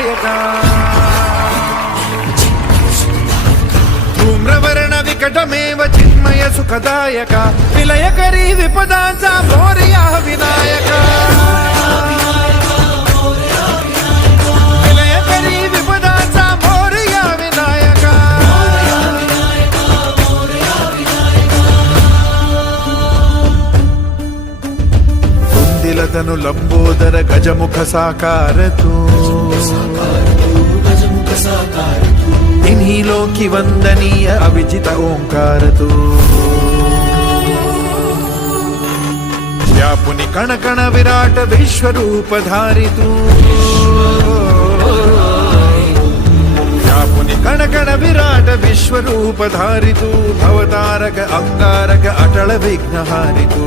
विनायका धूम्रवर्ण विकटमेव चिन्मय सुखदायका विलयकरी विपदांचा मोरया विनायका विलयकरी विपदांचा मोरया विनायका कुंदिलतनु लंबोदर गजमुख साकार तू इन्हीं लोकी वंदनीय अविजित ओंकार तू व्यापुनि कण कण विराट विश्वरूप धारी तू व्यापुनि कण कण विराट विश्वरूप धारी तू भवतारक अंगारक अटल विघ्नहारी तू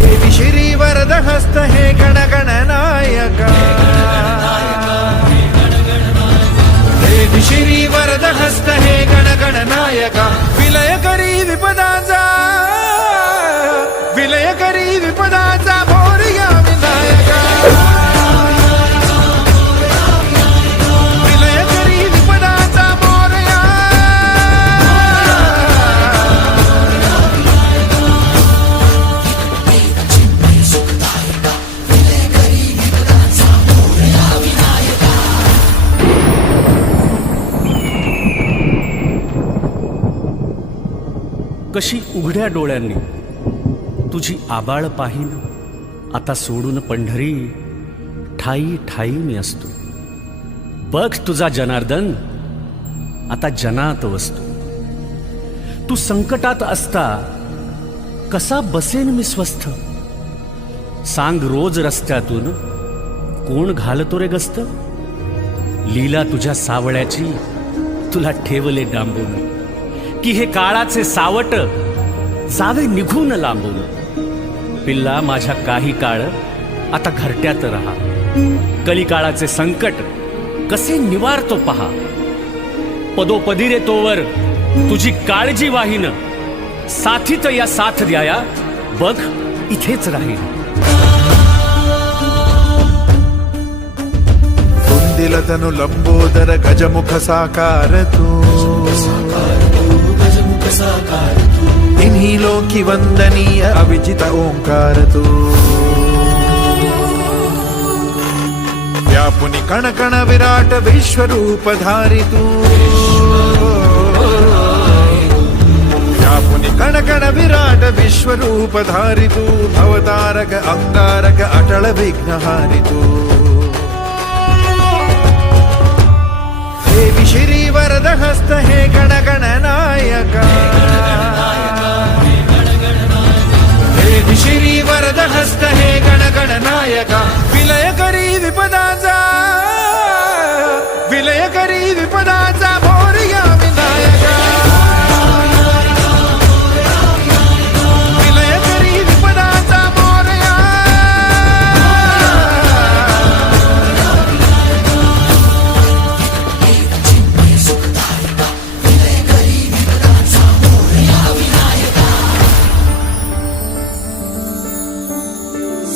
देवी श्री वरद हस्त हे गण गण नायका देवी श्री वरद हस्त हे गण गण नायका विलयकरी विपदांचा मोरया विनायका विलयकरी विपदांचा मोरया कशी उघड्या डोळ्यांनी तुझी आबाळ पाहीन आता सोडून पंढरी ठाई ठाई मी असतो बघ तुझा जनार्दन आता जनात वसतो तू संकटात असता कसा बसेन मी स्वस्थ सांग रोज रस्त्यातून कोण घालतो रे गस्त लीला तुझ्या सावळ्याची तुला ठेवले डांबून की हे काळाचे सावट जावे निघून लांबून पिल्ला माझ्या काही काळ आता घरट्यात रहा कलिकाळाचे संकट कसे निवारतो पहा पदोपदी रे तोवर तुझी काळजी वाहीन साथीत या साथ द्याया बघ इथेच राहील कुंदिलतनु लंबोदर गजमुख साकार तू इन्हीं लोकी वंदनीय अविजित ओंकार तू व्यापुनि कण कण विराट विश्वरूप धारी तू व्यापुनि कण कण विराट विश्वरूप धारी तू भवतारक अंगारक अटल विघ्नहारी तू देवी श्री वरद हस्त हे गण गण नायका देवी श्री वरद हस्त हे गण गण नायका विलयकरी विपदांचा मोरया विनायका विलयकरी विपदांचा मोरया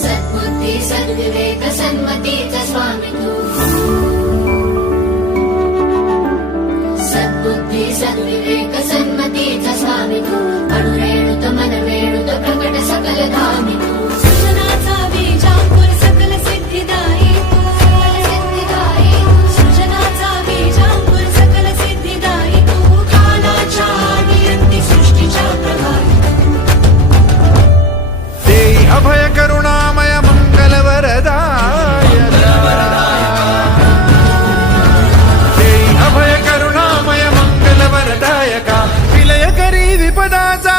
सद्बुद्धी सद्विवेक सन्मतीचा स्वामी तू सद्बुद्धी सद्विवेक सन्मतीचा स्वामी तू अणुरेणुत मनवेणुत प्रकट सकल धामी तू सृजनाचा बीजांकुर सकल सिद्धिदायी तू सृजनाचा बीजांकुर सकल सिद्धिदायी तू कालाच्या नियंती सृष्टीच्या प्रभावी देई अभय करुणामय मंगल वरदायका देई अभय करुणामय मंगल वरदायका विलयकरी विपदांचा